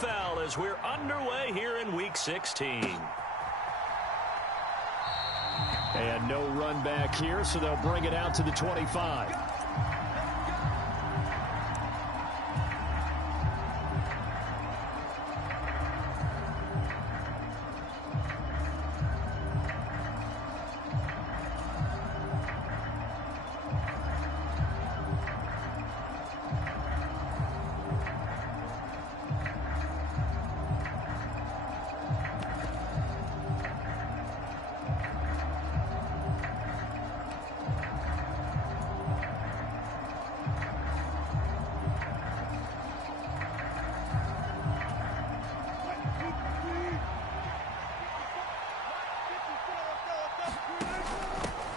NFL as we're underway here in Week 16. And no run back here, so they'll bring it out to the 25.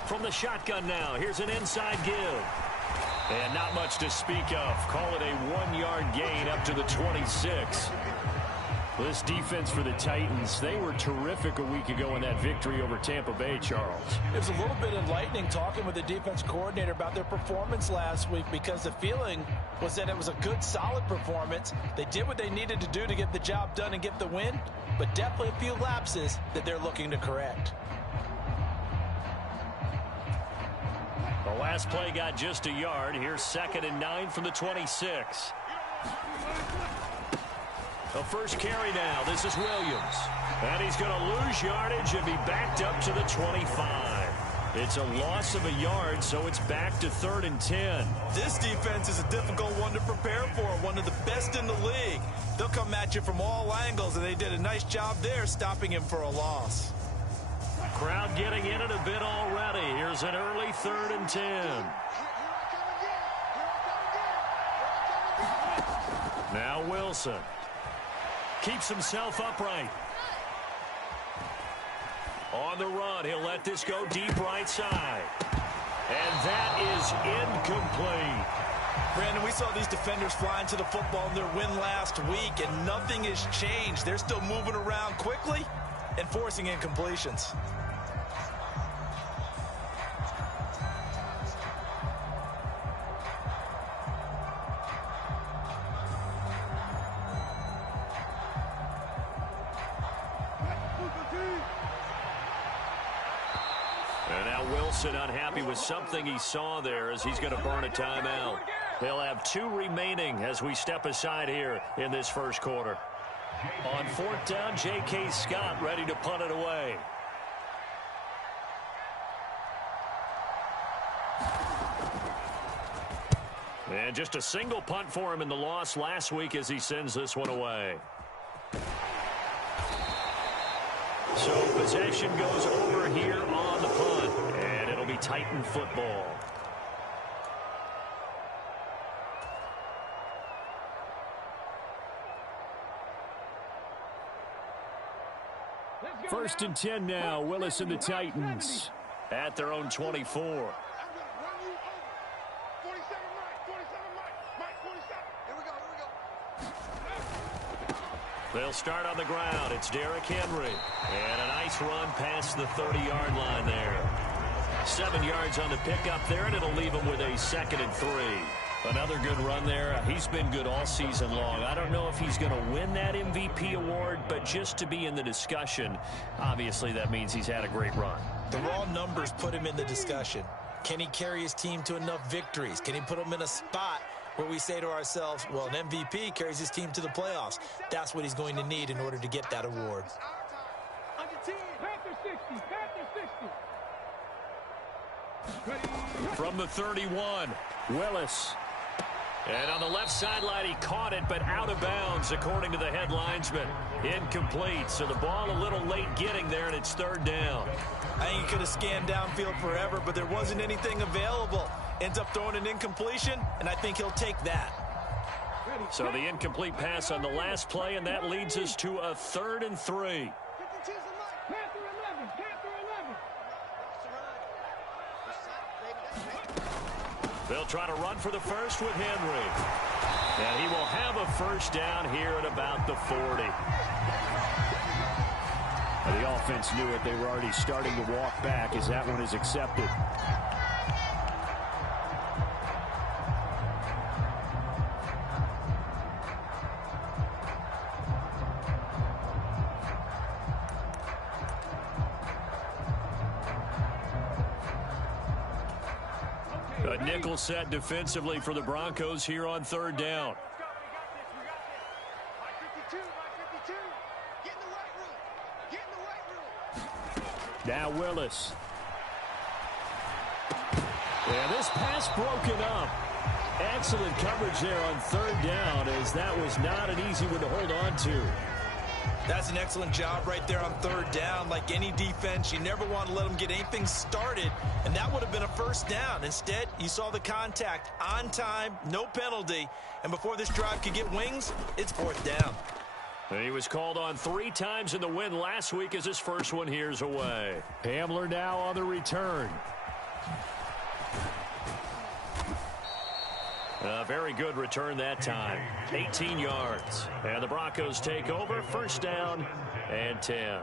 From the shotgun now, here's an inside give. And not much to speak of. Call it a 1-yard gain up to the 26. This defense for the Titans, they were terrific a week ago in that victory over Tampa Bay, Charles. It was a little bit enlightening talking with the defense coordinator about their performance last week, because the feeling was that it was a good, solid performance. They did what they needed to do to get the job done and get the win, but definitely a few lapses that they're looking to correct. The last play got just a yard. Here's 2nd and 9 from the 26. The first carry now. This is Williams. And he's going to lose yardage and be backed up to the 25. It's a loss of a yard, so it's back to 3rd and 10. This defense is a difficult one to prepare for, one of the best in the league. They'll come at you from all angles, and they did a nice job there stopping him for a loss. Crowd getting in it a bit already. Here's an early 3rd and 10. Now Wilson keeps himself upright. On the run, he'll let this go deep right side. And that is incomplete. Brandon, we saw these defenders flying to the football in their win last week, and nothing has changed. They're still moving around quickly and forcing incompletions. And now Wilson unhappy with something he saw there as he's going to burn a timeout. He'll have 2 remaining as we step aside here in this first quarter. On 4th down, J.K. Scott ready to punt it away. And just a single punt for him in the loss last week as he sends this one away. So possession goes over here on the punt, and it'll be Titan football. First and 10 now. Willis and the Titans At their own 24. They'll start on the ground. It's Derrick Henry. And a nice run past the 30-yard line there. 7 yards on the pickup there, and it'll leave him with a 2nd and 3. Another good run there. He's been good all season long. I don't know if he's going to win that MVP award, but just to be in the discussion, obviously that means he's had a great run. The raw numbers put him in the discussion. Can he carry his team to enough victories? Can he put them in a spot where we say to ourselves, well, an MVP carries his team to the playoffs? That's what he's going to need in order to get that award. From the 31, Willis. And on the left sideline, he caught it, but out of bounds, according to the head linesman. Incomplete, so the ball a little late getting there, and it's 3rd down. I think he could have scanned downfield forever, but there wasn't anything available. Ends up throwing an incompletion, and I think he'll take that. So the incomplete pass on the last play, and that leads us to a 3rd and 3. They'll try to run for the first with Henry. And he will have a first down here at about the 40. The offense knew it. They were already starting to walk back as that one is accepted. A nickel set defensively for the Broncos here on third down. Now Willis. And this pass broken up. Excellent coverage there on third down, as that was not an easy one to hold on to. That's an excellent job right there on third down. Like any defense, you never want to let them get anything started, and that would have been a first down. Instead, you saw the contact on time, no penalty, and before this drive could get wings, it's fourth down. He was called on 3 times in the win last week as his first one here's away. Hamler now on the return. A very good return that time. 18 yards. And the Broncos take over. First down and 10.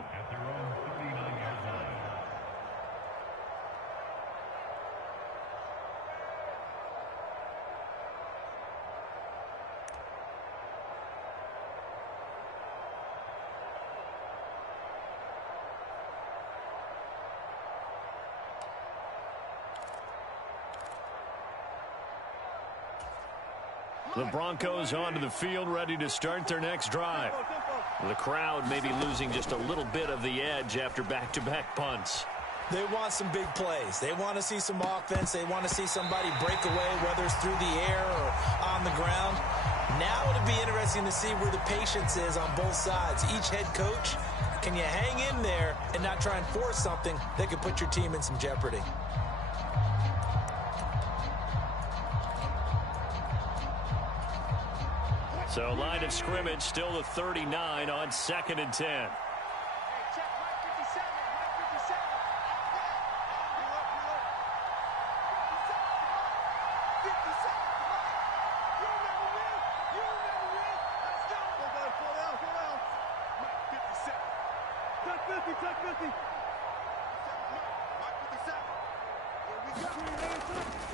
The Broncos onto the field, ready to start their next drive. The crowd may be losing just a little bit of the edge after back-to-back punts. They want some big plays. They want to see some offense. They want to see somebody break away, whether it's through the air or on the ground. Now it'll be interesting to see where the patience is on both sides. Each head coach, can you hang in there and not try and force something that could put your team in some jeopardy? So line of scrimmage still the 39 on 2nd and 10.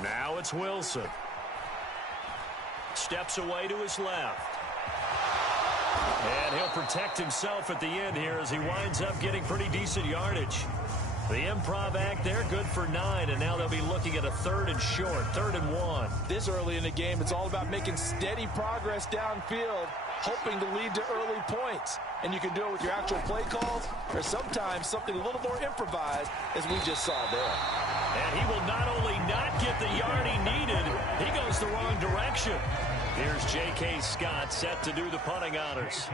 Now it's Wilson. Steps away to his left. And he'll protect himself at the end here as he winds up getting pretty decent yardage. The improv act there, good for 9, and now they'll be looking at a 3rd and short, 3rd and 1. This early in the game, it's all about making steady progress downfield, hoping to lead to early points. And you can do it with your actual play calls, or sometimes something a little more improvised, as we just saw there. And he will not only not get the yard he needed, he goes the wrong direction. Here's J.K. Scott set to do the punting honors.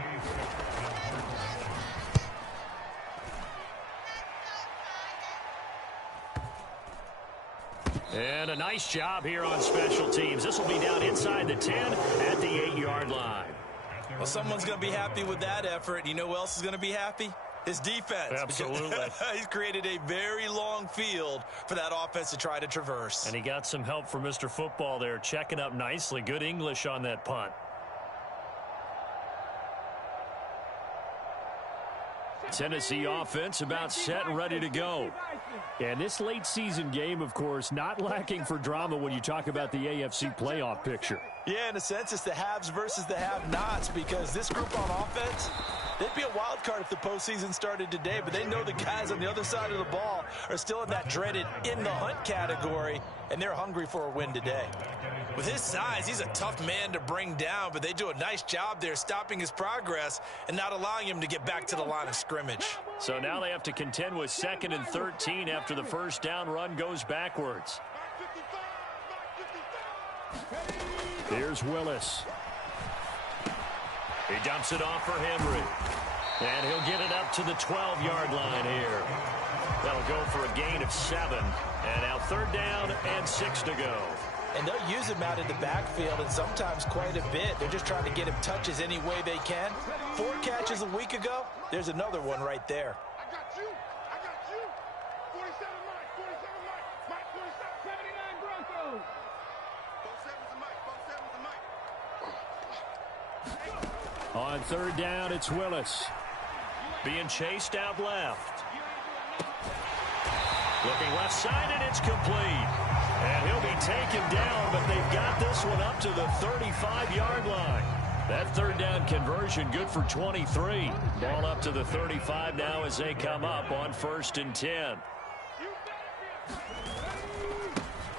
And a nice job here on special teams. This will be down inside the 10 at the 8-yard line. Well, someone's going to be happy with that effort. You know who else is going to be happy? His defense. Absolutely. He's created a very long field for that offense to try to traverse. And he got some help from Mr. Football there, checking up nicely. Good English on that punt. Tennessee offense about set and ready to go. And this late season game, of course, not lacking for drama when you talk about the AFC playoff picture. Yeah, in a sense, it's the haves versus the have-nots, because this group on offense, they'd be a wild card if the postseason started today, but they know the guys on the other side of the ball are still in that dreaded in-the-hunt category, and they're hungry for a win today. With his size, he's a tough man to bring down, but they do a nice job there stopping his progress and not allowing him to get back to the line of scrimmage. So now they have to contend with 2nd and 13 after the first down run goes backwards. Here's Willis. He dumps it off for Henry. And he'll get it up to the 12-yard line here. That'll go for a gain of 7. And now 3rd down and 6 to go. And they'll use him out in the backfield, and sometimes quite a bit. They're just trying to get him touches any way they can. 4 catches a week ago. There's another one right there. I got you. 47 Mike. 79 Broncos. 47's a Mike. On 3rd down, it's Willis. Being chased out left. Looking left side, and it's complete. And he'll be taken down, but they've got this one up to the 35-yard line. That 3rd down conversion good for 23. Ball up to the 35 now as they come up on 1st and 10.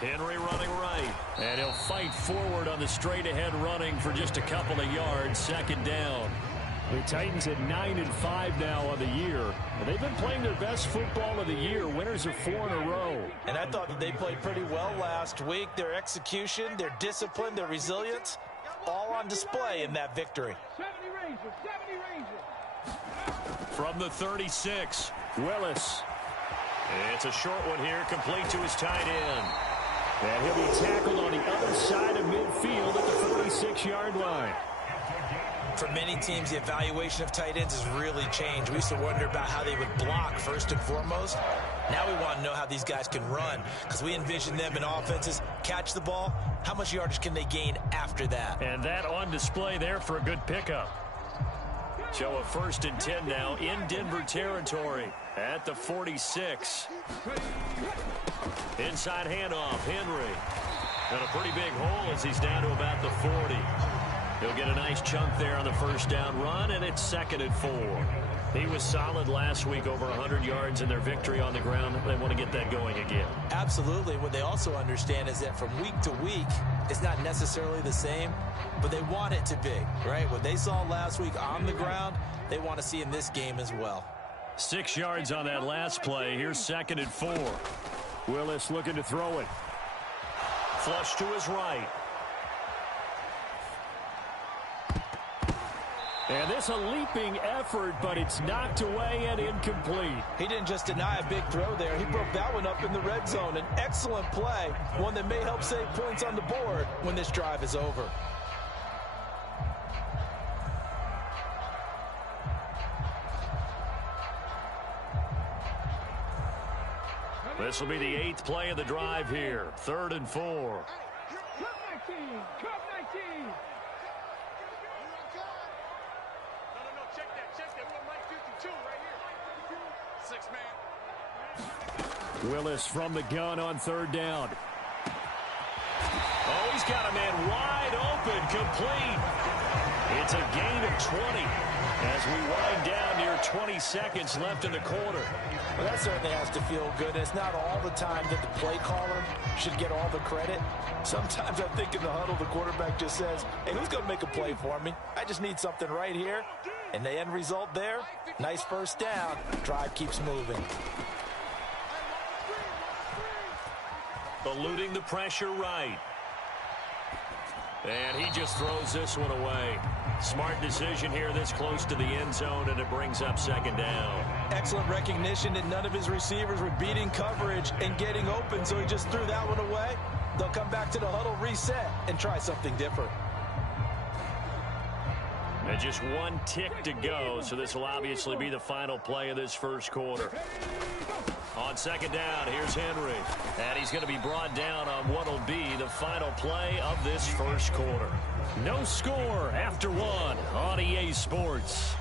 Henry running right. And he'll fight forward on the straight-ahead running for just a couple of yards. Second down. The Titans at 9-5 now on the year. They've been playing their best football of the year. Winners are 4 in a row. And I thought that they played pretty well last week. Their execution, their discipline, their resilience, all on display in that victory. 70 Rangers. From the 36, Willis. It's a short one here, complete to his tight end. And he'll be tackled on the other side of midfield at the 46-yard line. For many teams, the evaluation of tight ends has really changed. We used to wonder about how they would block first and foremost. Now we want to know how these guys can run, because we envision them in offenses catch the ball. How much yardage can they gain after that? And that on display there for a good pickup. So a 1st and 10 now in Denver territory at the 46. Inside handoff, Henry. And a pretty big hole as he's down to about the 40. He'll get a nice chunk there on the first down run, and it's 2nd and 4. He was solid last week, over 100 yards in their victory on the ground. They want to get that going again. Absolutely. What they also understand is that from week to week, it's not necessarily the same, but they want it to be, right? What they saw last week on the ground, they want to see in this game as well. 6 yards on that last play. Here's 2nd and 4. Willis looking to throw it. Flush to his right. And this a leaping effort, but it's knocked away and incomplete. He didn't just deny a big throw there. He broke that one up in the red zone. An excellent play, one that may help save points on the board when this drive is over. This will be the 8th play of the drive here. 3rd and 4. Cup 19. Cup 19. No, check that. We're on Mike 52 right here. 6 man. Willis from the gun on 3rd down. Oh, he's got a man wide open, complete. It's a gain of 20 as we wind down near 20 seconds left in the quarter. Well, that certainly has to feel good. It's not all the time that the play caller should get all the credit. Sometimes I think in the huddle, the quarterback just says, hey, who's going to make a play for me? I just need something right here. And the end result there, nice first down. Drive keeps moving. Eluding the pressure right. And he just throws this one away. Smart decision here this close to the end zone, and it brings up 2nd down. Excellent recognition that none of his receivers were beating coverage and getting open, so he just threw that one away. They'll come back to the huddle, reset, and try something different. And just 1 tick to go, so this will obviously be the final play of this first quarter. On 2nd down, here's Henry. And he's going to be brought down on what will be the final play of this first quarter. No score after 1 on EA Sports.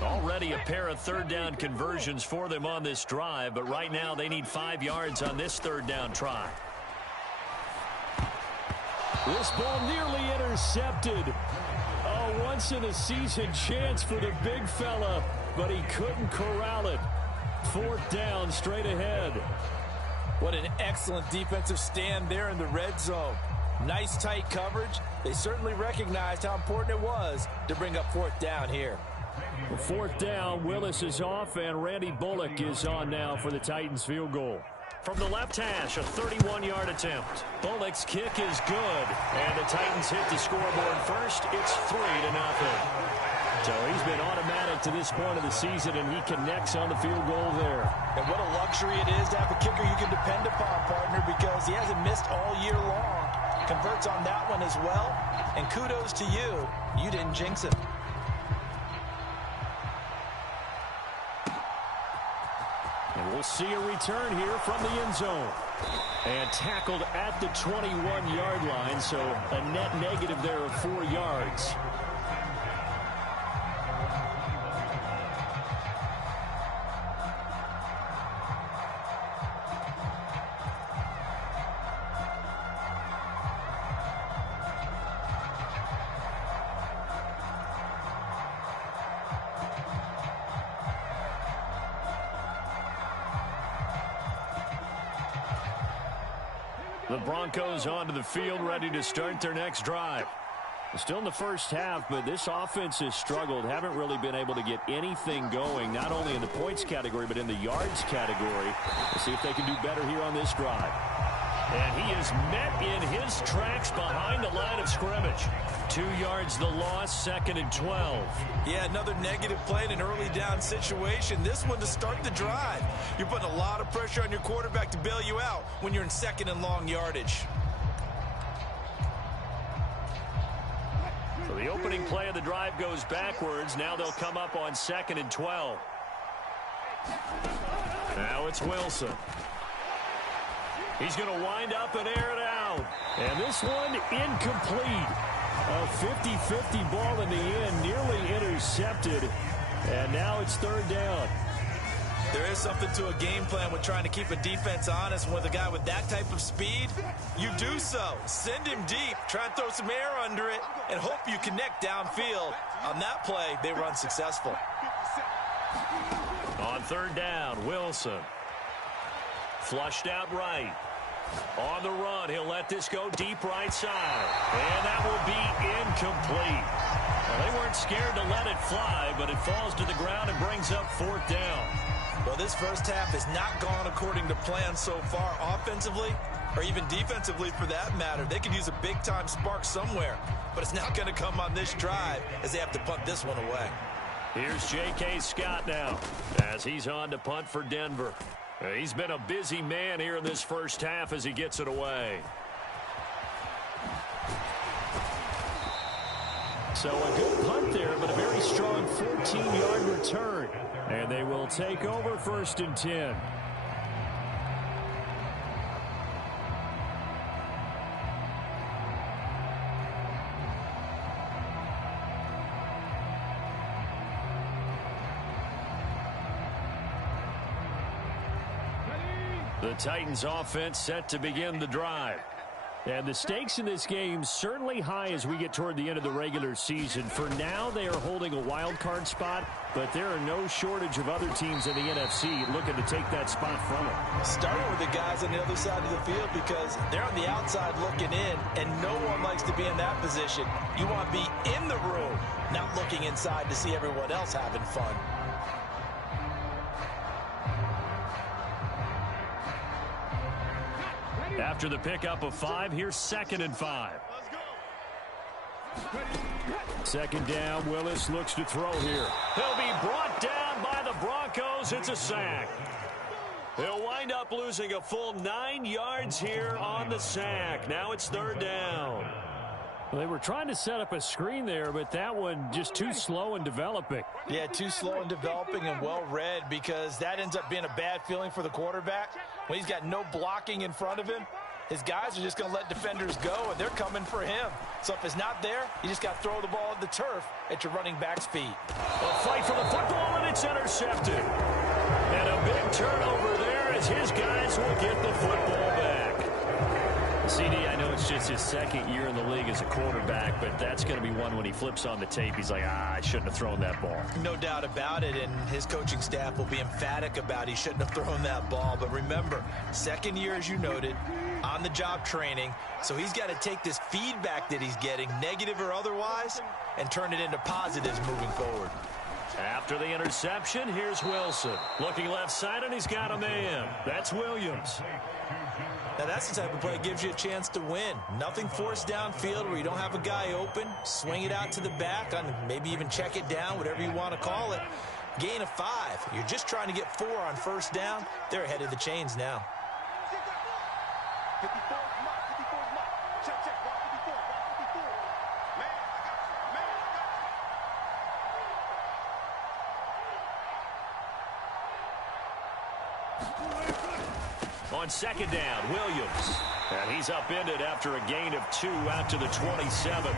Already a pair of 3rd down conversions for them on this drive, but right now they need 5 yards on this 3rd down try. This ball nearly intercepted. A once-in-a-season chance for the big fella, but he couldn't corral it. 4th down straight ahead. What an excellent defensive stand there in the red zone. Nice tight coverage. They certainly recognized how important it was to bring up 4th down here. 4th down, Willis is off, and Randy Bullock is on now for the Titans field goal. From the left hash, a 31-yard attempt. Bullock's kick is good, and the Titans hit the scoreboard first. It's 3-0. So he's been automatic to this point of the season, and he connects on the field goal there. And what a luxury it is to have a kicker you can depend upon, partner, because he hasn't missed all year long. Converts on that one as well, and kudos to you. You didn't jinx him. And we'll see a return here from the end zone. And tackled at the 21-yard line, so a net negative there of 4 yards. the Broncos onto the field, ready to start their next drive. Still in the first half, but this offense has struggled. Haven't really been able to get anything going, not only in the points category, but in the yards category. We'll see if they can do better here on this drive. And he is met in his tracks behind the line of scrimmage. 2 yards the loss, 2nd and 12. Yeah, another negative play in an early down situation. This one to start the drive. You're putting a lot of pressure on your quarterback to bail you out when you're in 2nd and long yardage. So the opening play of the drive goes backwards. Now they'll come up on 2nd and 12. Now it's Wilson. He's going to wind up and air it out. And this one incomplete. A 50-50 ball in the end, nearly intercepted. And now it's 3rd down. There is something to a game plan with trying to keep a defense honest. With a guy with that type of speed, you do so. Send him deep. Try and throw some air under it and hope you connect downfield. On that play, they run successful. On 3rd down, Wilson. Flushed out right. On the run, he'll let this go deep right side. And that will be incomplete. Well, they weren't scared to let it fly, but it falls to the ground and brings up 4th down. Well, this first half has not gone according to plan so far offensively, or even defensively for that matter. They could use a big-time spark somewhere, but it's not going to come on this drive as they have to punt this one away. Here's J.K. Scott now as he's on to punt for Denver. He's been a busy man here in this first half as he gets it away. So a good punt there, but a very strong 14-yard return. And they will take over 1st and 10. The Titans offense set to begin the drive. And the stakes in this game certainly high as we get toward the end of the regular season. For now, they are holding a wild card spot, but there are no shortage of other teams in the NFC looking to take that spot from them. Starting with the guys on the other side of the field because they're on the outside looking in, and no one likes to be in that position. You want to be in the room, not looking inside to see everyone else having fun. After the pickup of 5, here's 2nd and 5. 2nd down, Willis looks to throw here. He'll be brought down by the Broncos. It's a sack. He'll wind up losing a full 9 yards here on the sack. Now it's 3rd down. Well, they were trying to set up a screen there, but that one just too slow in developing. Yeah, too slow in developing and well read because that ends up being a bad feeling for the quarterback. When he's got no blocking in front of him, his guys are just going to let defenders go, and they're coming for him. So if it's not there, you just got to throw the ball at the turf at your running back's feet. A fight for the football, and it's intercepted. And a big turnover there as his guys will get the football back. CD, I know it's just his 2nd year in the league as a quarterback, but that's going to be one when he flips on the tape. He's like, I shouldn't have thrown that ball. No doubt about it, and his coaching staff will be emphatic about he shouldn't have thrown that ball. But remember, 2nd year, as you noted, on-the-job training, so he's got to take this feedback that he's getting, negative or otherwise, and turn it into positives moving forward. After the interception, here's Wilson. Looking left side, and he's got a man. That's Williams. Now, that's the type of play that gives you a chance to win. Nothing forced downfield where you don't have a guy open. Swing it out to the back, and maybe even check it down, whatever you want to call it. Gain of 5. You're just trying to get 4 on 1st down. They're ahead of the chains now. 54 mark, 54 mark. Check, check, mark 54, mark 54. Man, I got you, man, I got you. On 2nd down, Williams. And he's upended after a gain of 2 out to the 27.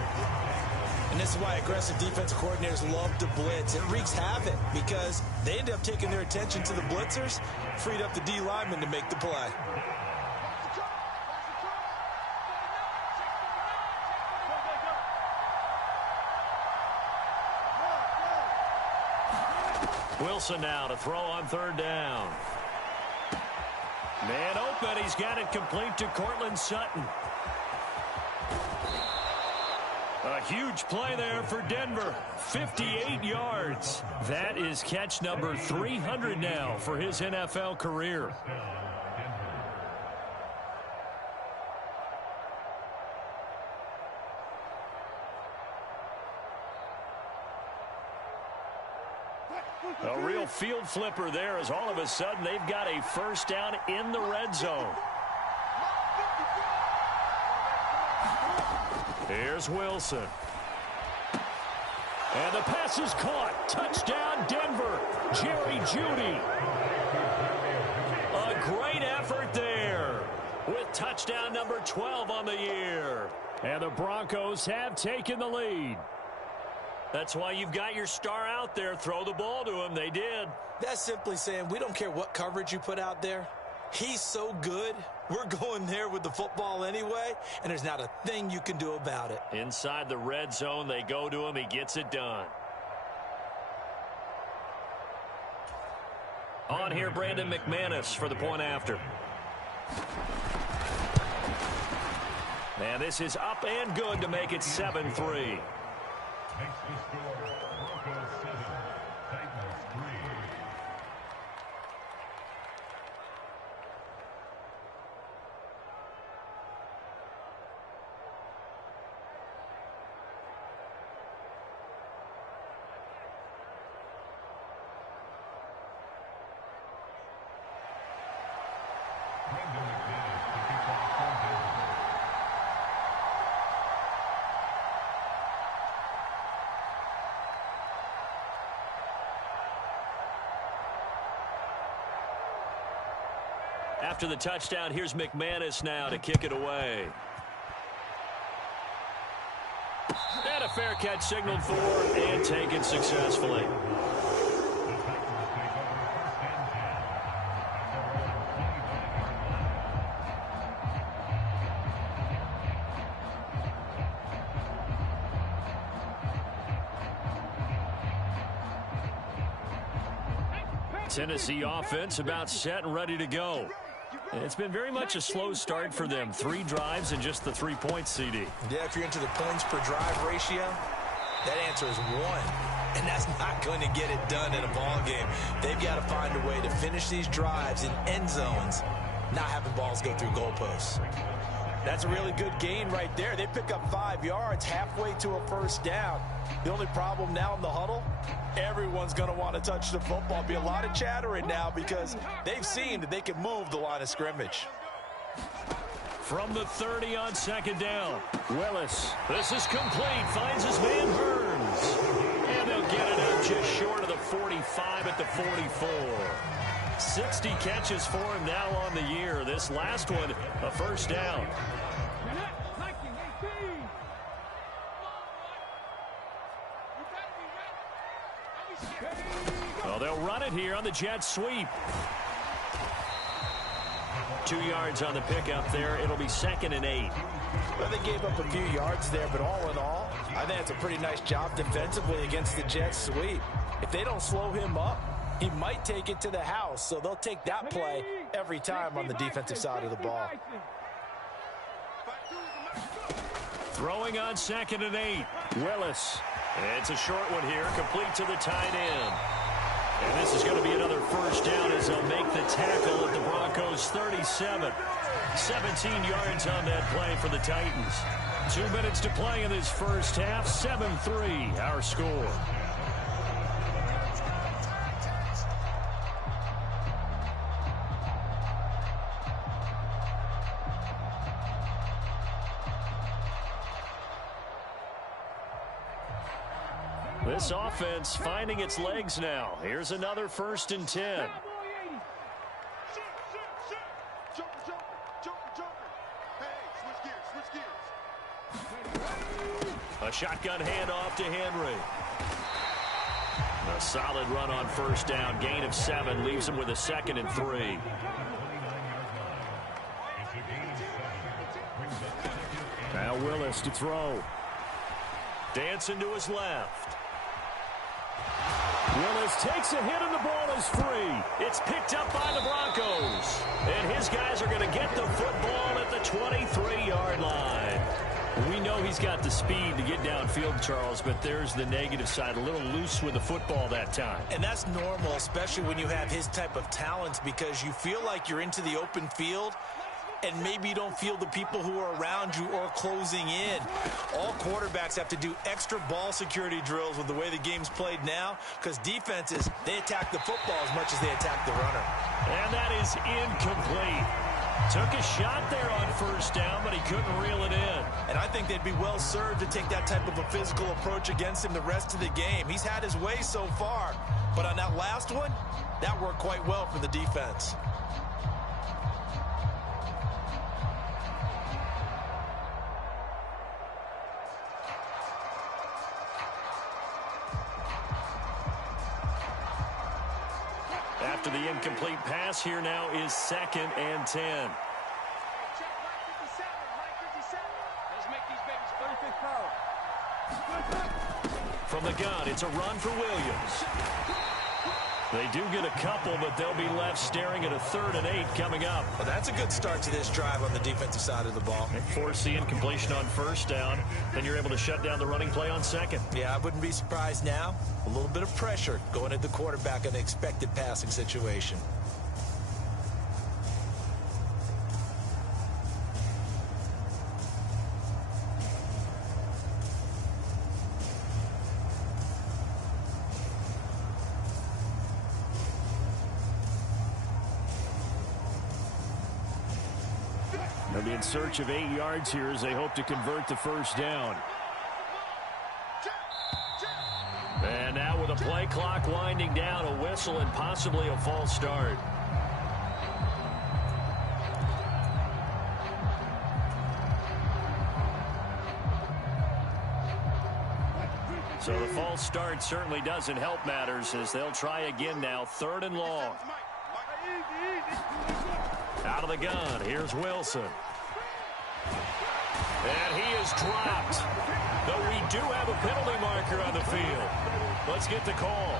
And this is why aggressive defensive coordinators love to blitz. It wreaks havoc because they end up taking their attention to the blitzers, freed up the D lineman to make the play. Wilson now to throw on 3rd down. Man open. but he's got it complete to Cortland Sutton. A huge play there for Denver. 58 yards. That is catch number 300 now for his NFL career. A real field flipper there as all of a sudden they've got a first down in the red zone. Here's Wilson. And the pass is caught. Touchdown, Denver. Jerry Jeudy. A great effort there with touchdown number 12 on the year. And the Broncos have taken the lead. That's why you've got your star out there. Throw the ball to him. They did. That's simply saying we don't care what coverage you put out there. He's so good. We're going there with the football anyway, and there's not a thing you can do about it. Inside the red zone, they go to him. He gets it done. On here, Brandon McManus for the point after. And this is up and good to make it 7-3. After the touchdown, here's McManus now to kick it away. And a fair catch signaled for and taken successfully. Tennessee offense about set and ready to go. It's been very much a slow start for them. 3 drives and just the 3 points, CD. Yeah, if you're into the points per drive ratio, that answer is 1. And that's not going to get it done in a ball game. They've got to find a way to finish these drives in end zones, not having balls go through goalposts. That's a really good gain right there. They pick up 5 yards halfway to a first down. The only problem now in the huddle, everyone's going to want to touch the football. Be a lot of chattering now because they've seen that they can move the line of scrimmage. From the 30 on second down, Willis. This is complete. Finds his man Burns. And they'll get it out just short of the 45 at the 44. 60 catches for him now on the year. This last one, a first down. Well, they'll run it here on the jet sweep. 2 yards on the pickup there. It'll be 2nd and 8. Well, they gave up a few yards there, but all in all, I think it's a pretty nice job defensively against the jet sweep. If they don't slow him up, he might take it to the house, so they'll take that play every time on the defensive side of the ball. Throwing on 2nd and 8. Willis. It's a short one here, complete to the tight end. And this is going to be another first down as they'll make the tackle at the Broncos 37. 17 yards on that play for the Titans. 2 minutes to play in this first half. 7-3, our score. This offense finding its legs now. Here's another 1st and 10. A shotgun handoff to Henry. A solid run on first down. Gain of 7 leaves him with a 2nd and 3. Now Willis to throw. Dancing to his left. Willis takes a hit and the ball is free. It's picked up by the Broncos. And his guys are going to get the football at the 23-yard line. We know he's got the speed to get downfield, Charles, but there's the negative side. A little loose with the football that time. And that's normal, especially when you have his type of talents, because you feel like you're into the open field and maybe you don't feel the people who are around you or closing in. All quarterbacks have to do extra ball security drills with the way the game's played now, because defenses, they attack the football as much as they attack the runner. And that is incomplete. Took a shot there on first down, but he couldn't reel it in. And I think they'd be well served to take that type of a physical approach against him the rest of the game. He's had his way so far, but on that last one, that worked quite well for the defense. After the incomplete pass, here now is 2nd and 10. Check right 57, right 57. Let's make these babies 35 power. From the gun, it's a run for Williams. They do get a couple, but they'll be left staring at a 3rd and 8 coming up. Well, that's a good start to this drive on the defensive side of the ball. They force the incompletion on first down, then you're able to shut down the running play on 2nd. Yeah, I wouldn't be surprised now. A little bit of pressure going at the quarterback in an expected passing situation. They'll be in search of 8 yards here as they hope to convert the first down. And now with a play clock winding down, a whistle and possibly a false start. So the false start certainly doesn't help matters as they'll try again now, 3rd and long. Out of the gun, here's Wilson. And he is dropped. Though we do have a penalty marker on the field. Let's get the call.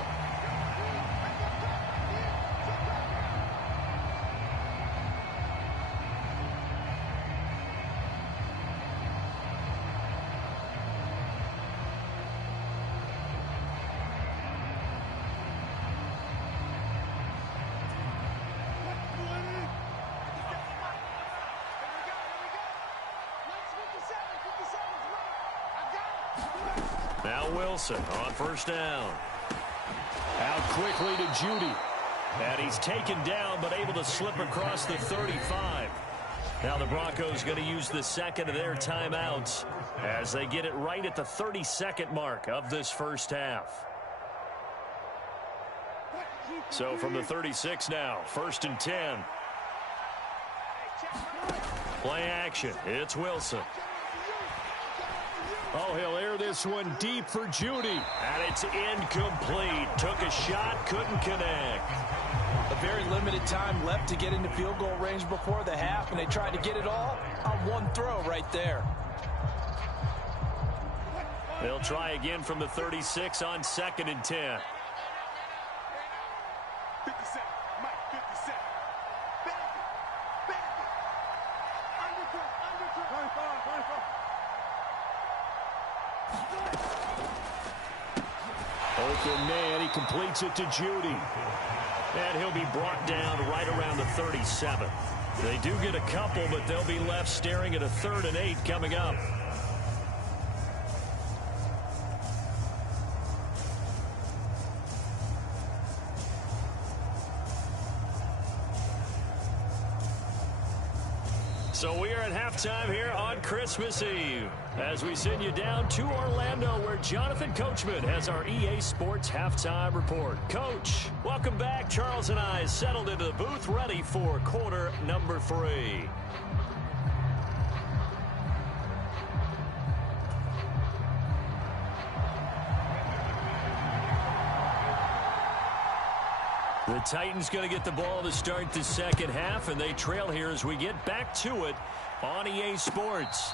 Now Wilson on first down. Out quickly to Judy. And he's taken down but able to slip across the 35. Now the Broncos going to use the 2nd of their timeouts as they get it right at the 32nd mark of this first half. So from the 36 now, 1st and 10. Play action. It's Wilson. Oh, he'll air this one deep for Judy. And it's incomplete. Took a shot, couldn't connect. A very limited time left to get into field goal range before the half, and they tried to get it all on one throw right there. They'll try again from the 36 on 2nd and 10. 57, Mike, 57. Back it. Undercut. 25. Open man, he completes it to Judy. And he'll be brought down right around the 37. They do get a couple, but they'll be left staring at a 3rd and 8 coming up. So we are at halftime here on Christmas Eve as we send you down to Orlando where Jonathan Coachman has our EA Sports Halftime Report. Coach, welcome back. Charles and I settled into the booth ready for quarter number 3. The Titans going to get the ball to start the second half, and they trail here as we get back to it on EA Sports.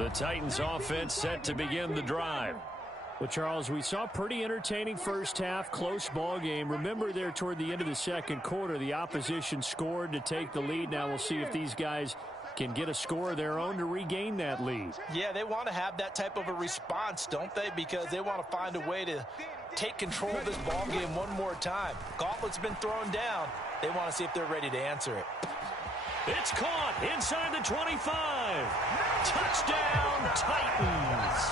The Titans offense set to begin the drive. Well, Charles, we saw a pretty entertaining first half, close ball game. Remember there toward the end of the second quarter, the opposition scored to take the lead. Now we'll see if these guys can get a score of their own to regain that lead. Yeah, they want to have that type of a response, don't they? Because they want to find a way to take control of this ball game one more time. Gauntlet's been thrown down. They want to see if they're ready to answer it. It's caught inside the 25. Touchdown, Titans.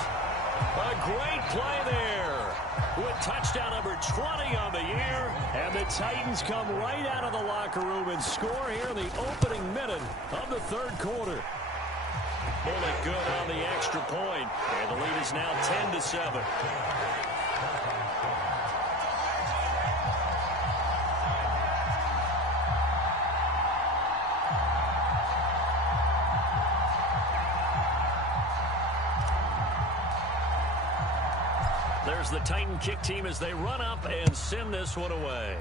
A great play there with touchdown number 20 on the year. And the Titans come right out of the locker room and score here in the opening minute of the third quarter. Bullet good on the extra point. And the lead is now 10-7. There's the Titan kick team as they run up and send this one away.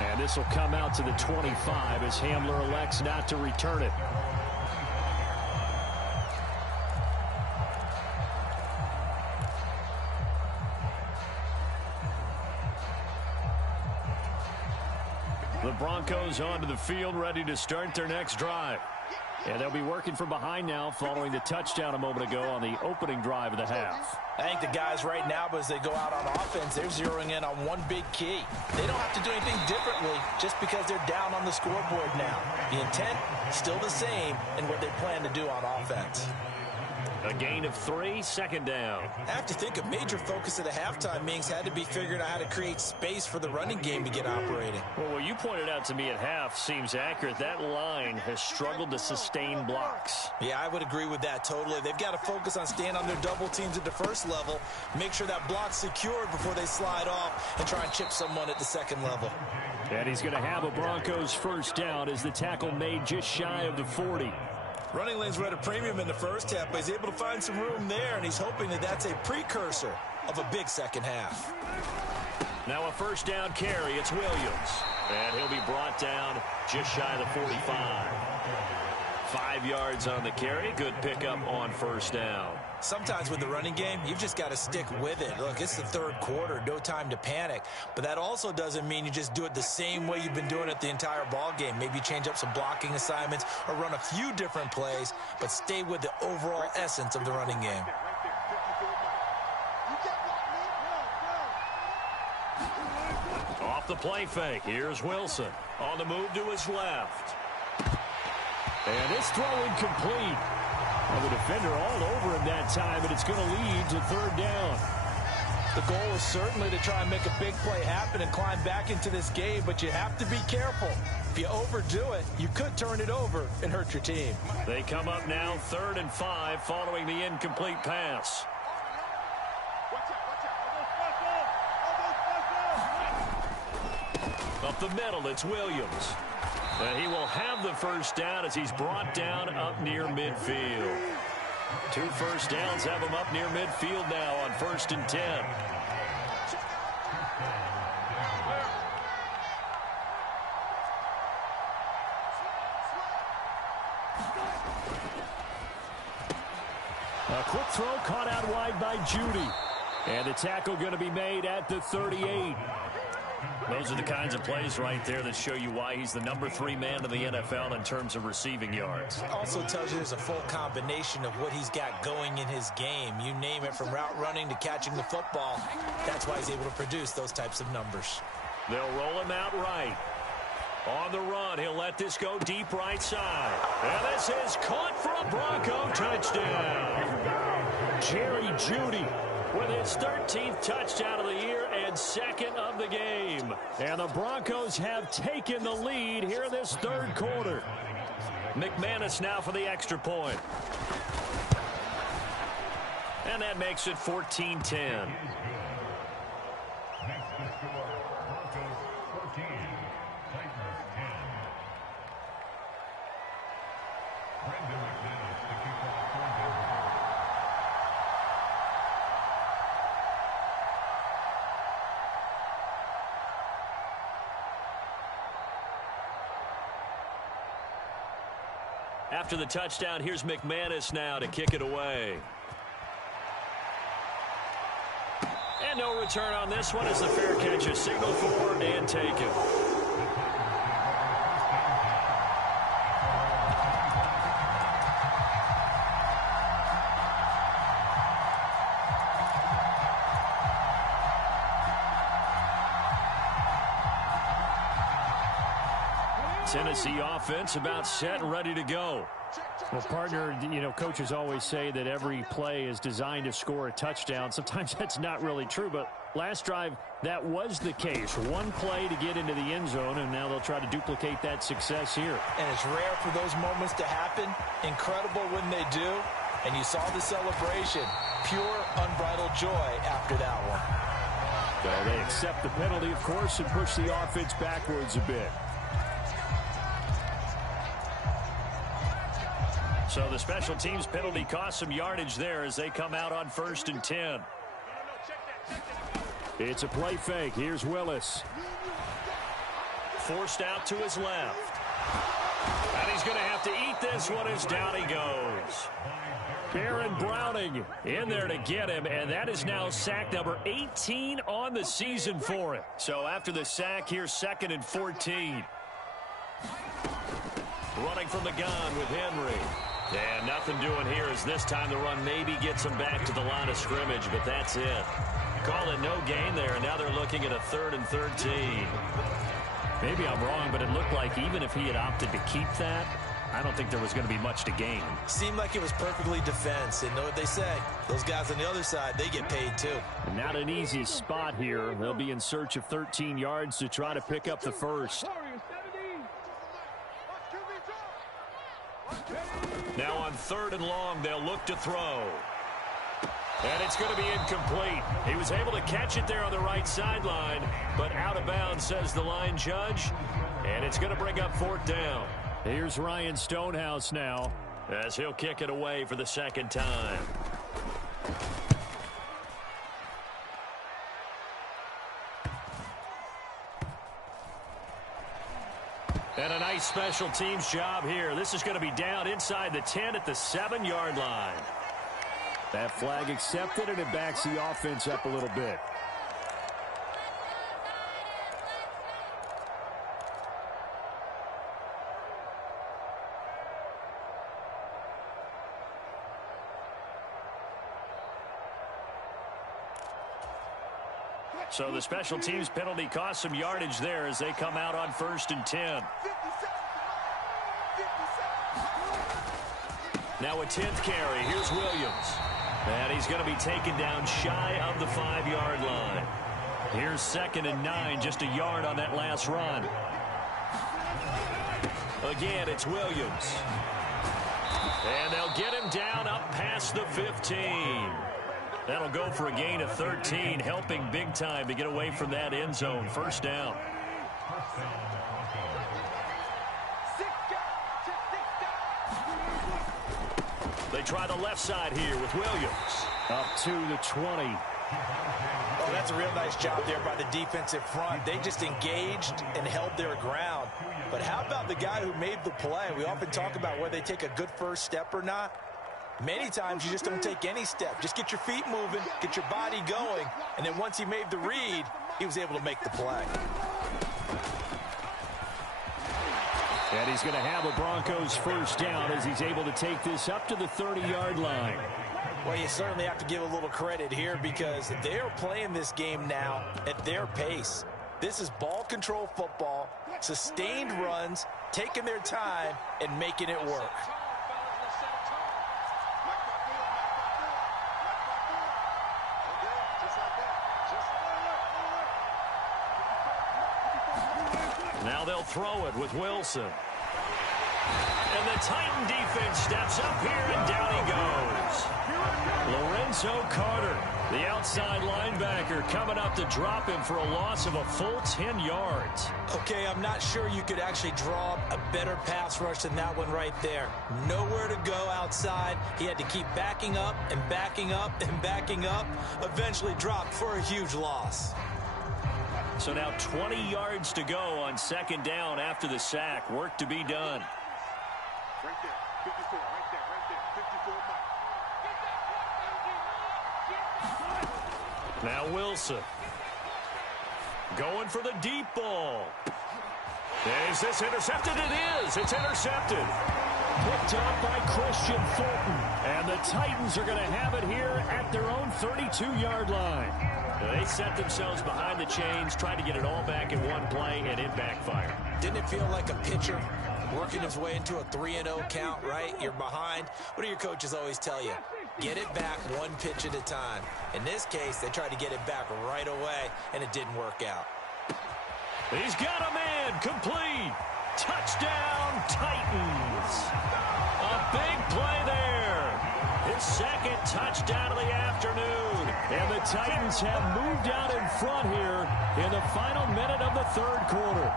And this will come out to the 25 as Hamler elects not to return it. The Broncos onto the field, ready to start their next drive. And they'll be working from behind now following the touchdown a moment ago on the opening drive of the half. I think the guys right now, as they go out on offense, they're zeroing in on one big key. They don't have to do anything differently just because they're down on the scoreboard now. The intent, still the same in what they plan to do on offense. A gain of 3, second down. I have to think a major focus of the halftime meetings had to be figuring out how to create space for the running game to get operating. Well, what you pointed out to me at half seems accurate. That line has struggled to sustain blocks. Yeah, I would agree with that totally. They've got to focus on staying on their double teams at the first level, make sure that block's secured before they slide off and try and chip someone at the second level. And he's going to have a Broncos first down as the tackle made just shy of the 40. Running lanes were at a premium in the first half, but he's able to find some room there, and he's hoping that that's a precursor of a big second half. Now a first down carry. It's Williams. And he'll be brought down just shy of the 45. 5 yards on the carry. Good pickup on first down. Sometimes with the running game, you've just got to stick with it. Look, it's the third quarter, no time to panic. But that also doesn't mean you just do it the same way you've been doing it the entire ball game. Maybe change up some blocking assignments or run a few different plays, but stay with the overall essence of the running game. Off the play fake. Here's Wilson. On the move to his left. And this throw incomplete. Well, the defender all over him that time, and it's going to lead to third down. The goal is certainly to try and make a big play happen and climb back into this game, but you have to be careful. If you overdo it, you could turn it over and hurt your team. They come up now 3rd and 5 following the incomplete pass. Up the middle, it's Williams. And he will have the first down as he's brought down up near midfield. 2 first downs have him up near midfield now on 1st and 10. A quick throw caught out wide by Judy. And the tackle going to be made at the 38. Those are the kinds of plays right there that show you why he's the number 3 man in the NFL in terms of receiving yards. Also tells you there's a full combination of what he's got going in his game. You name it, from route running to catching the football. That's why he's able to produce those types of numbers. They'll roll him out right. On the run, he'll let this go deep right side. And this is caught for a Bronco touchdown. Jerry Jeudy with his 13th touchdown of the year and 2nd of the game. And the Broncos have taken the lead here in this third quarter. McManus now for the extra point. And that makes it 14-10. After the touchdown, here's McManus now to kick it away. And no return on this one as the fair catch is signaled for and taken. Tennessee offense about set and ready to go. Well, partner, you know, coaches always say that every play is designed to score a touchdown. Sometimes that's not really true, but last drive, that was the case. One play to get into the end zone, and now they'll try to duplicate that success here. And it's rare for those moments to happen. Incredible when they do. And you saw the celebration. Pure, unbridled joy after that one. So they accept the penalty, of course, and push the offense backwards a bit. So the special teams penalty cost some yardage there as they come out on 1st and 10. It's a play fake. Here's Willis. Forced out to his left. And he's going to have to eat this one as down he goes. Baron Browning in there to get him, and that is now sack number 18 on the season for him. So after the sack, here's 2nd and 14. Running from the gun with Henry. And nothing doing here as this time the run maybe gets them back to the line of scrimmage, but that's it. Call it no gain there, and now they're looking at a 3rd and 13. Maybe I'm wrong, but it looked like even if he had opted to keep that, I don't think there was going to be much to gain. Seemed like it was perfectly defense, and know what they say. Those guys on the other side, they get paid too. Not an easy spot here. They'll be in search of 13 yards to try to pick up the first. Now on 3rd and long, they'll look to throw. And it's going to be incomplete. He was able to catch it there on the right sideline, but out of bounds, says the line judge. And it's going to bring up 4th down. Here's Ryan Stonehouse now, as he'll kick it away for the 2nd time. And a nice special teams job here. This is going to be down inside the 10 at the 7-yard line. That flag accepted, and it backs the offense up a little bit. So the special teams penalty cost some yardage there as they come out on 1st and 10. Now a 10th carry. Here's Williams. And he's going to be taken down shy of the 5-yard line. Here's 2nd and 9, just a yard on that last run. Again, it's Williams. And they'll get him down up past the 15. That'll go for a gain of 13, helping big time to get away from that end zone. 1st down. They try the left side here with Williams. Up to the 20. Oh, that's a real nice job there by the defensive front. They just engaged and held their ground. But how about the guy who made the play? We often talk about whether they take a good first step or not. Many times you just don't take any step. Just get your feet moving, get your body going, and then once he made the read, he was able to make the play. And he's going to have a Broncos 1st down as he's able to take this up to the 30-yard line. Well, you certainly have to give a little credit here because they're playing this game now at their pace. This is ball control football, sustained runs, taking their time, and making it work. Now they'll throw it with Wilson. And the Titan defense steps up here, and down he goes. Lorenzo Carter, the outside linebacker, coming up to drop him for a loss of a full 10 yards. Okay, I'm not sure you could actually draw a better pass rush than that one right there. Nowhere to go outside. He had to keep backing up and backing up and backing up. Eventually dropped for a huge loss. So now 20 yards to go on 2nd down after the sack. Work to be done. 54, right there, 54 miles. Now Wilson. Going for the deep ball. Is this intercepted? It is. It's intercepted. Picked up by Christian Fulton. And the Titans are going to have it here at their own 32-yard line. They set themselves behind the chains, tried to get it all back in one play, and it backfired. Didn't it feel like a pitcher working his way into a 3-0 count, right? You're behind. What do your coaches always tell you? Get it back one pitch at a time. In this case, they tried to get it back right away, and it didn't work out. He's got a man. Complete. Touchdown, Titans. A big play there. His second touchdown of the afternoon. And the Titans have moved out in front here in the final minute of the third quarter.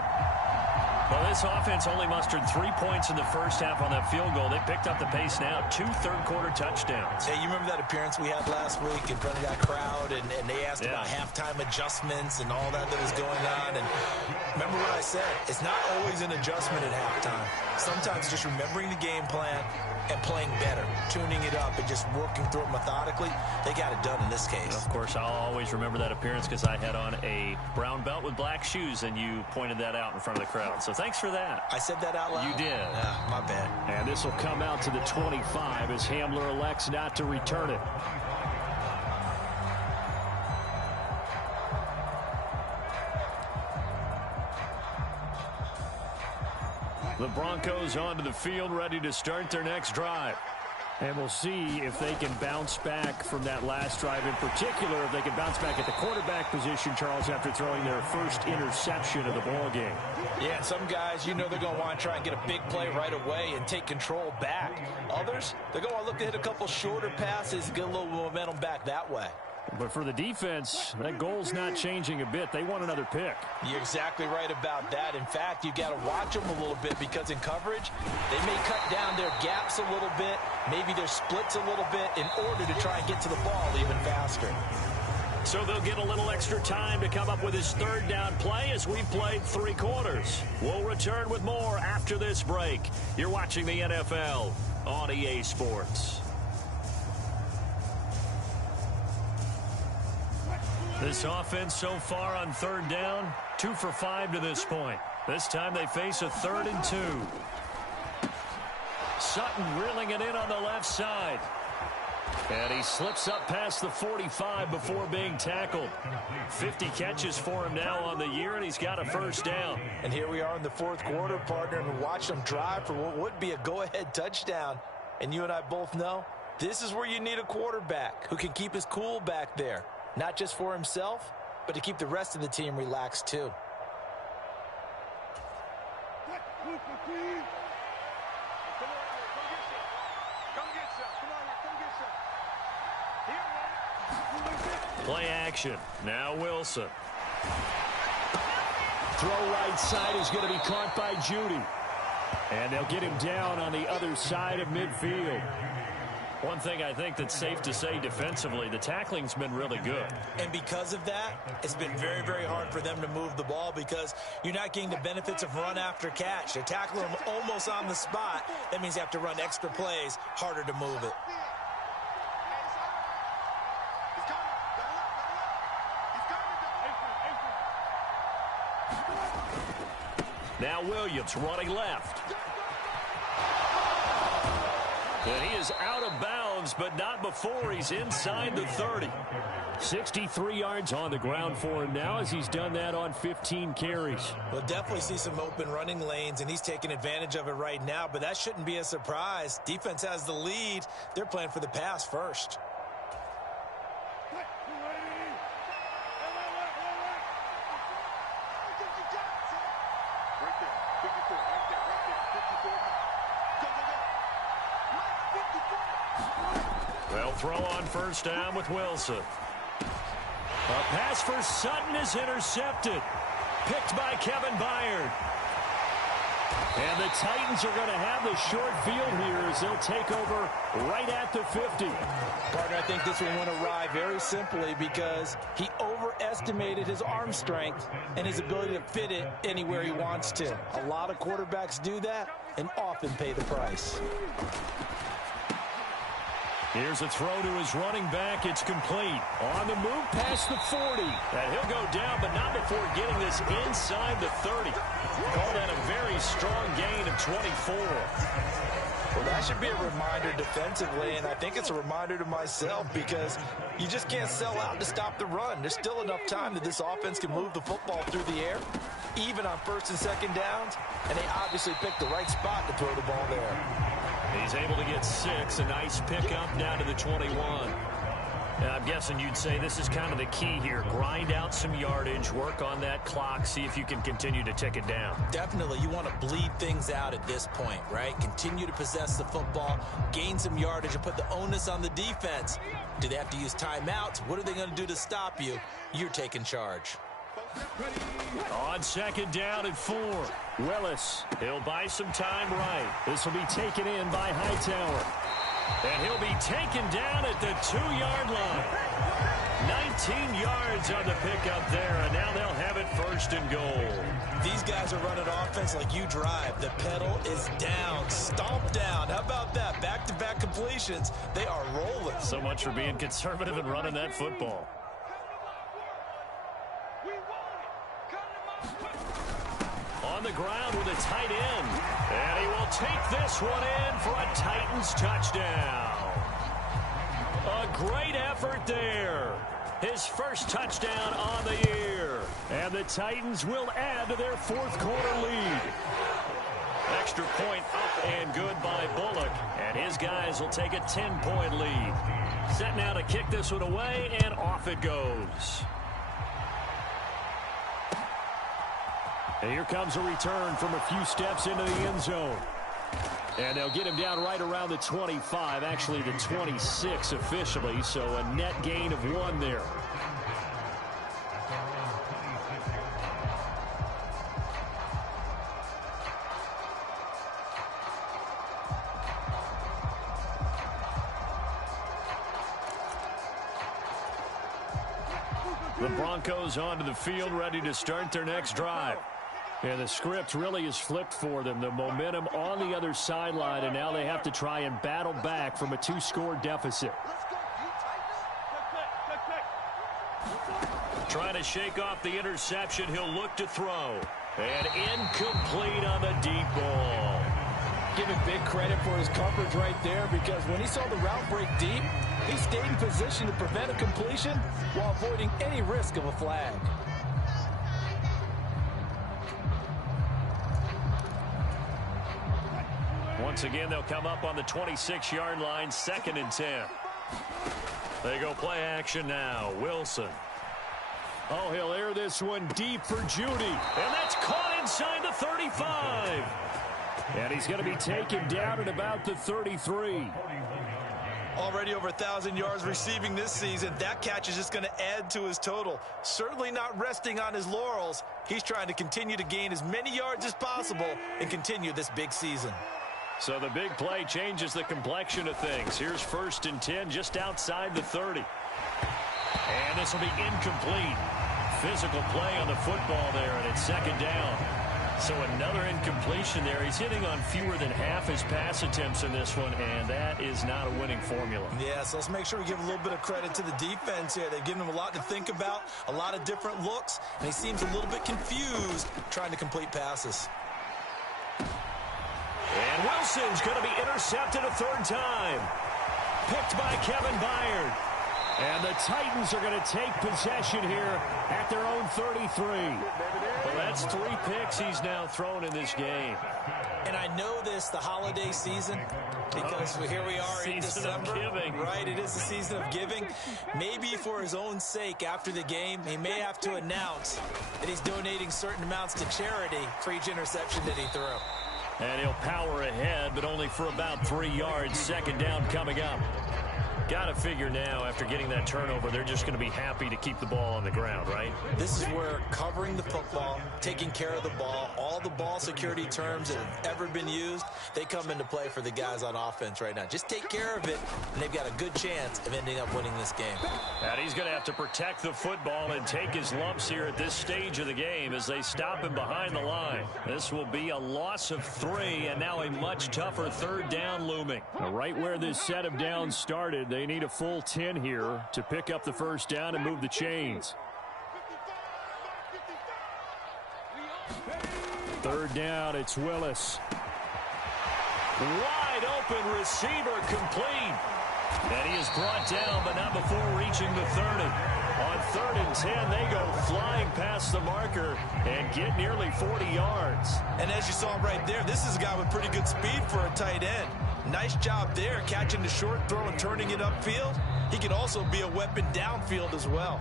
Well, this offense only mustered 3 points in the first half on that field goal. They picked up the pace now. 2 third-quarter touchdowns. Hey, you remember that appearance we had last week in front of that crowd, and they asked about halftime adjustments and all that was going on. And remember what I said? It's not always an adjustment at halftime. Sometimes just remembering the game plan and playing better, tuning it up and just working through it methodically. They got it done in this case. Of course, I'll always remember that appearance because I had on a brown belt with black shoes, and you pointed that out in front of the crowd. So thanks for that. I said that out loud? You did. My bad. And this will come out to the 25 as Hamler elects not to return it. The Broncos onto the field, ready to start their next drive. And we'll see if they can bounce back from that last drive. In particular, if they can bounce back at the quarterback position, Charles, after throwing their first interception of the ball game. Yeah, some guys, they're going to want to try and get a big play right away and take control back. Others, they're going to look to hit a couple shorter passes and get a little momentum back that way. But for the defense, that goal's not changing a bit. They want another pick. You're exactly right about that. In fact, you've got to watch them a little bit because in coverage, they may cut down their gaps a little bit, maybe their splits a little bit in order to try and get to the ball even faster. So they'll get a little extra time to come up with his third down play as we've played 3 quarters. We'll return with more after this break. You're watching the NFL on EA Sports. This offense so far on third down, 2 for 5 to this point. This time they face a 3rd and 2. Sutton reeling it in on the left side. And he slips up past the 45 before being tackled. 50 catches for him now on the year, and he's got a first down. And here we are in the 4th quarter, partner, and watch them drive for what would be a go-ahead touchdown. And you and I both know this is where you need a quarterback who can keep his cool back there. Not just for himself, but to keep the rest of the team relaxed too. Play action. Now Wilson. Throw right side is going to be caught by Judy. And they'll get him down on the other side of midfield. One thing I think that's safe to say defensively, the tackling's been really good. And because of that, it's been very, very hard for them to move the ball because you're not getting the benefits of run after catch. They're tackling them almost on the spot. That means you have to run extra plays, harder to move it. Now Williams running left. And he is out of bounds, but not before he's inside the 30. 63 yards on the ground for him now as he's done that on 15 carries. We'll definitely see some open running lanes, and he's taking advantage of it right now, but that shouldn't be a surprise. Defense has the lead. They're playing for the pass first. They'll throw on first down with Wilson. A pass for Sutton is intercepted. Picked by Kevin Byard. And the Titans are going to have the short field here as they'll take over right at the 50. Partner, I think this one went awry very simply because he overestimated his arm strength and his ability to fit it anywhere he wants to. A lot of quarterbacks do that. and often pay the price. Here's a throw to his running back. It's complete. On the move past the 40. And he'll go down, but not before getting this inside the 30. Call that a very strong gain of 24. Well, that should be a reminder defensively, and I think it's a reminder to myself because you just can't sell out to stop the run. There's still enough time that this offense can move the football through the air, even on first and second downs, and they obviously picked the right spot to throw the ball there. He's able to get 6. A nice pickup down to the 21. And I'm guessing you'd say this is kind of the key here. Grind out some yardage, work on that clock, see if you can continue to tick it down. Definitely. You want to bleed things out at this point, right? Continue to possess the football, gain some yardage, and put the onus on the defense. Do they have to use timeouts? What are they going to do to stop you? You're taking charge. On second down at 4. Willis, he'll buy some time right. This will be taken in by Hightower. And he'll be taken down at the 2-yard line. 19 yards on the pickup there, and now they'll have it first and goal. These guys are running offense like you drive. The pedal is down, stomp down. How about that? Back-to-back completions. They are rolling. So much for being conservative and running that football. On the ground with a tight end. And he will take this one in for a Titans touchdown. A great effort there. His first touchdown on the year. And the Titans will add to their fourth quarter lead. Extra point up and good by Bullock. And his guys will take a 10-point lead. Set now to kick this one away, and off it goes. And here comes a return from a few steps into the end zone. And they'll get him down right around the 25, actually the 26 officially, so a net gain of 1 there. The Broncos onto the field, ready to start their next drive. And the script really is flipped for them. The momentum on the other sideline, and now they have to try and battle back from a 2-score deficit. Trying to shake off the interception. He'll look to throw. And incomplete on the deep ball. Giving big credit for his coverage right there, because when he saw the route break deep, he stayed in position to prevent a completion while avoiding any risk of a flag. Once again, they'll come up on the 26-yard line, 2nd and 10. They go play action now. Wilson. Oh, he'll air this one deep for Judy. And that's caught inside the 35. And he's going to be taken down at about the 33. Already over 1,000 yards receiving this season. That catch is just going to add to his total. Certainly not resting on his laurels. He's trying to continue to gain as many yards as possible and continue this big season. So the big play changes the complexion of things. Here's 1st and 10 just outside the 30. And this will be incomplete. Physical play on the football there, and it's 2nd down. So another incompletion there. He's hitting on fewer than half his pass attempts in this one, and that is not a winning formula. Yeah, so let's make sure we give a little bit of credit to the defense here. They've given him a lot to think about, a lot of different looks, and he seems a little bit confused trying to complete passes. And Wilson's going to be intercepted a 3rd time. Picked by Kevin Byard. And the Titans are going to take possession here at their own 33. Well, that's 3 picks he's now thrown in this game. And I know this, the holiday season, because here we are in December. Giving. Right, it is the season of giving. Maybe for his own sake after the game, he may have to announce that he's donating certain amounts to charity for each interception that he threw. And he'll power ahead, but only for about 3 yards. 2nd down coming up. Got to figure now, after getting that turnover, they're just going to be happy to keep the ball on the ground, right? This is where covering the football, taking care of the ball, all the ball security terms that have ever been used, they come into play for the guys on offense right now. Just take care of it, and they've got a good chance of ending up winning this game. And he's going to have to protect the football and take his lumps here at this stage of the game as they stop him behind the line. This will be a loss of 3, and now a much tougher third down looming. Now, right where this set of downs started, they need a full 10 here to pick up the first down and move the chains. Third down, it's Willis. Wide open receiver complete. And he is brought down, but not before reaching the 30. On 3rd and 10, they go flying past the marker and get nearly 40 yards. And as you saw right there, this is a guy with pretty good speed for a tight end. Nice job there, catching the short throw and turning it upfield. He can also be a weapon downfield as well.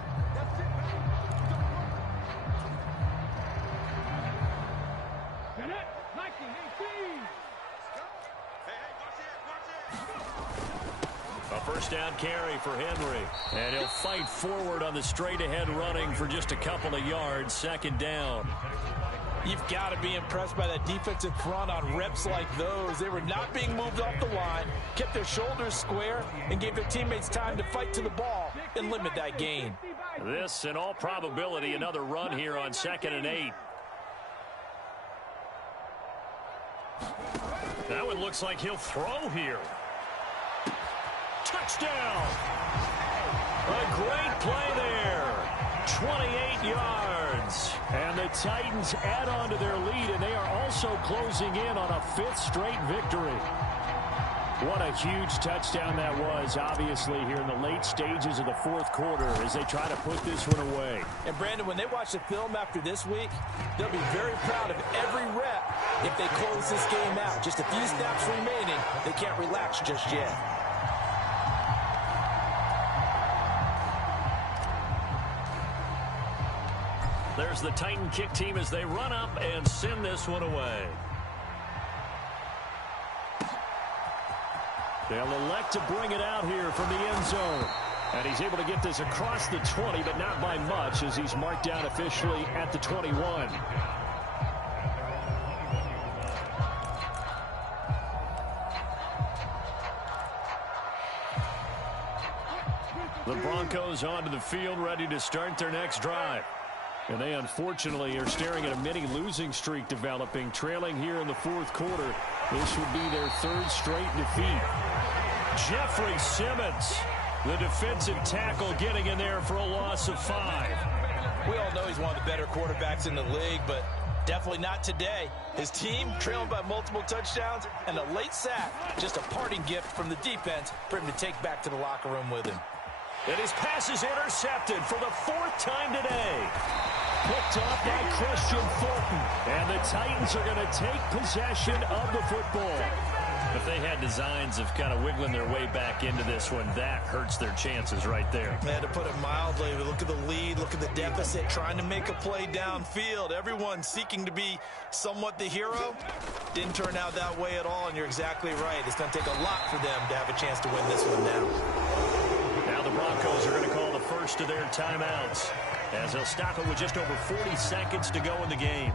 A first down carry for Henry. And he'll fight forward on the straight-ahead running for just a couple of yards. 2nd down. You've got to be impressed by that defensive front on reps like those. They were not being moved off the line, kept their shoulders square, and gave their teammates time to fight to the ball and limit that gain. This, in all probability, another run here on 2nd and 8. That one looks like he'll throw here. Touchdown! A great play there. 28 yards. And the Titans add on to their lead, and they are also closing in on a 5th straight victory. What a huge touchdown that was, obviously, here in the late stages of the 4th quarter as they try to put this one away. And, Brandon, when they watch the film after this week, they'll be very proud of every rep if they close this game out. Just a few snaps remaining. They can't relax just yet. There's the Titan kick team as they run up and send this one away. They'll elect to bring it out here from the end zone. And he's able to get this across the 20, but not by much as he's marked down officially at the 21. The Broncos onto the field, ready to start their next drive. And they unfortunately are staring at a mini losing streak developing, trailing here in the 4th quarter. This would be their 3rd straight defeat. Jeffrey Simmons, the defensive tackle, getting in there for a loss of 5. We all know he's one of the better quarterbacks in the league, but definitely not today. His team trailing by multiple touchdowns and a late sack, just a parting gift from the defense for him to take back to the locker room with him. And his pass is intercepted for the 4th time today. Picked off by Christian Fulton. And the Titans are going to take possession of the football. If they had designs of kind of wiggling their way back into this one, that hurts their chances right there. Man, to put it mildly, look at the lead, look at the deficit, trying to make a play downfield. Everyone seeking to be somewhat the hero. Didn't turn out that way at all, and you're exactly right. It's going to take a lot for them to have a chance to win this one now. Now the Broncos are going to call the first of their timeouts as they'll stop it with just over 40 seconds to go in the game.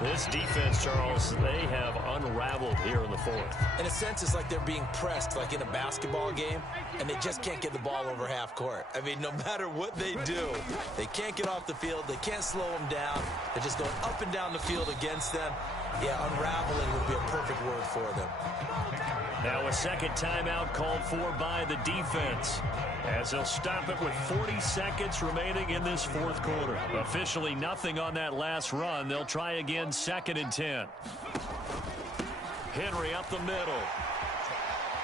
This defense, Charles, they have unraveled here in the 4th. In a sense, it's like they're being pressed like in a basketball game, and they just can't get the ball over half court. I mean, no matter what they do, they can't get off the field. They can't slow them down. They're just going up and down the field against them. Yeah, unraveling would be a perfect word for them. Now a second timeout called for by the defense as they'll stop it with 40 seconds remaining in this 4th quarter. Officially nothing on that last run. They'll try again 2nd and 10. Henry up the middle.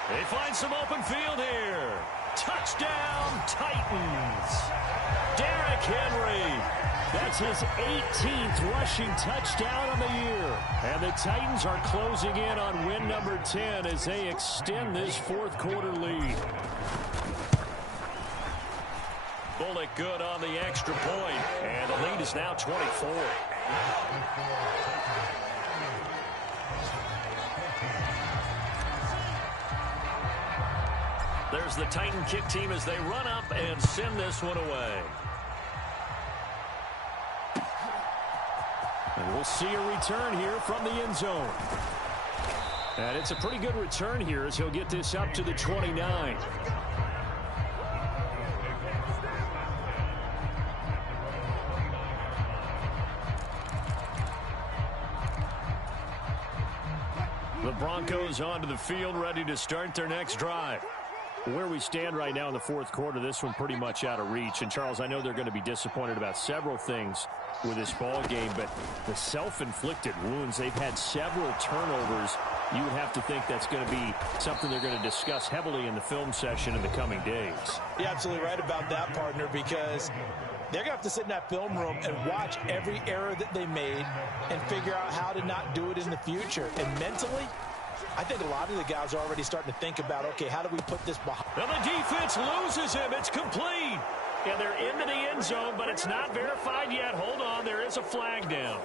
They find some open field here. Touchdown, Titans. Derrick Henry. That's his 18th rushing touchdown on the year. And the Titans are closing in on win number 10 as they extend this 4th quarter lead. Bullock good on the extra point, and the lead is now 24. There's There's the Titan kick team as they run up and send this one away. And we'll see a return here from the end zone. And it's a pretty good return here as he'll get this up to the 29. The Broncos onto the field, ready to start their next drive. Where we stand right now in the fourth quarter, this one pretty much out of reach. And, Charles, I know they're going to be disappointed about several things with this ball game, but the self-inflicted wounds, they've had several turnovers. You would have to think that's going to be something they're going to discuss heavily in the film session in the coming days. You're absolutely right about that, partner, because they're going to have to sit in that film room and watch every error that they made and figure out how to not do it in the future. And mentally, I think a lot of the guys are already starting to think about, okay, how do we put this behind? And the defense loses him. It's complete. And they're into the end zone, but it's not verified yet. Hold on, there is a flag down.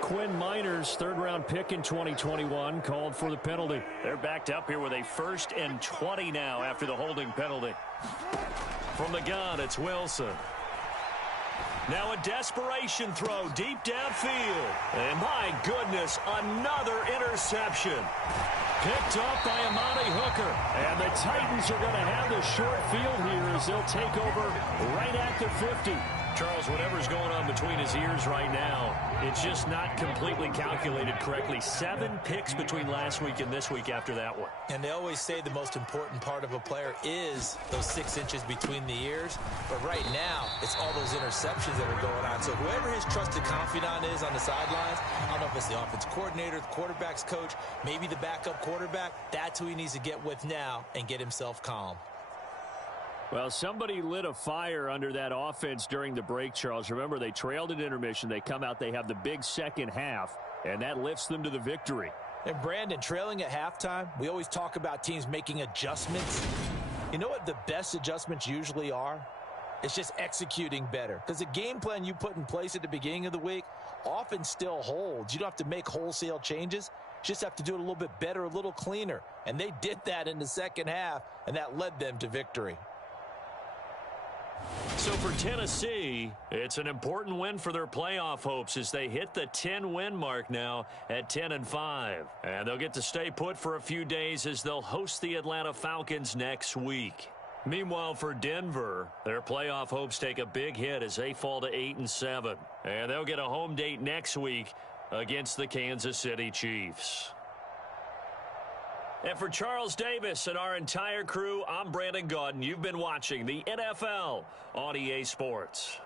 Quinn Miners, third-round pick in 2021, called for the penalty. They're backed up here with a 1st and 20 now after the holding penalty. From the gun, it's Wilson. Now a desperation throw deep downfield. And my goodness, another interception. Picked up by Amani Hooker. And the Titans are going to have the short field here as they'll take over right at the 50. Charles, whatever's going on between his ears right now, it's just not completely calculated correctly. 7 picks between last week and this week after that one. And they always say the most important part of a player is those 6 inches between the ears. But right now, it's all those interceptions that are going on. So whoever his trusted confidant is on the sidelines, I don't know if it's the offense coordinator, the quarterback's coach, maybe the backup quarterback, that's who he needs to get with now and get himself calm. Well, somebody lit a fire under that offense during the break, Charles. Remember, they trailed at intermission. They come out, they have the big second half, and that lifts them to the victory. And, Brandon, trailing at halftime, we always talk about teams making adjustments. You know what the best adjustments usually are? It's just executing better. Because the game plan you put in place at the beginning of the week often still holds. You don't have to make wholesale changes. You just have to do it a little bit better, a little cleaner. And they did that in the second half, and that led them to victory. So for Tennessee, it's an important win for their playoff hopes as they hit the 10-win mark now at 10-5. And they'll get to stay put for a few days as they'll host the Atlanta Falcons next week. Meanwhile, for Denver, their playoff hopes take a big hit as they fall to 8-7. And they'll get a home date next week against the Kansas City Chiefs. And for Charles Davis and our entire crew, I'm Brandon Gaudin. You've been watching the NFL on EA Sports.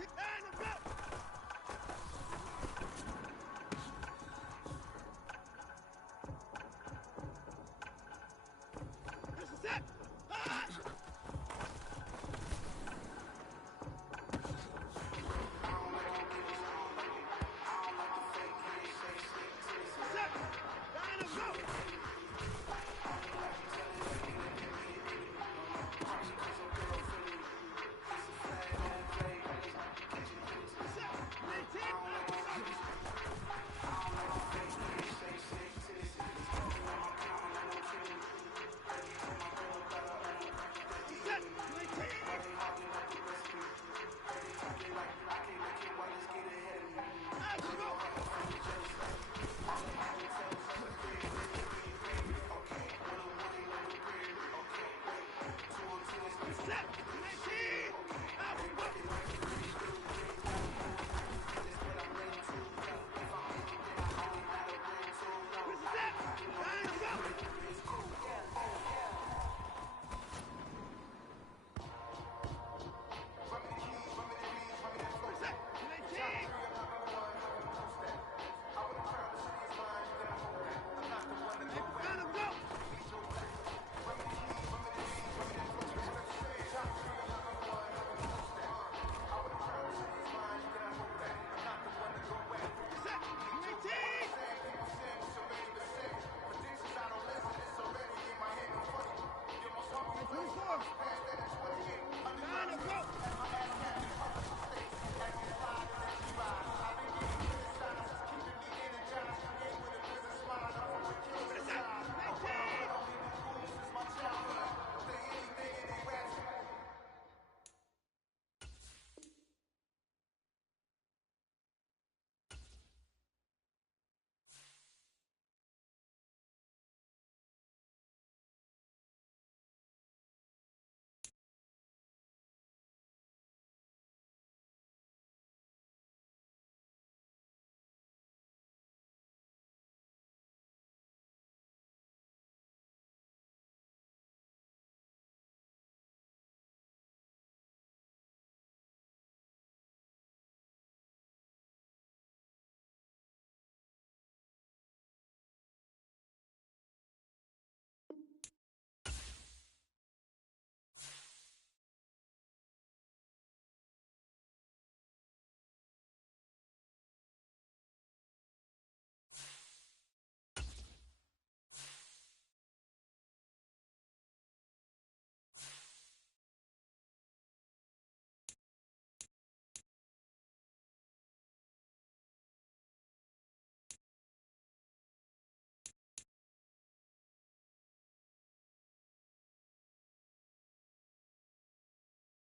And the block.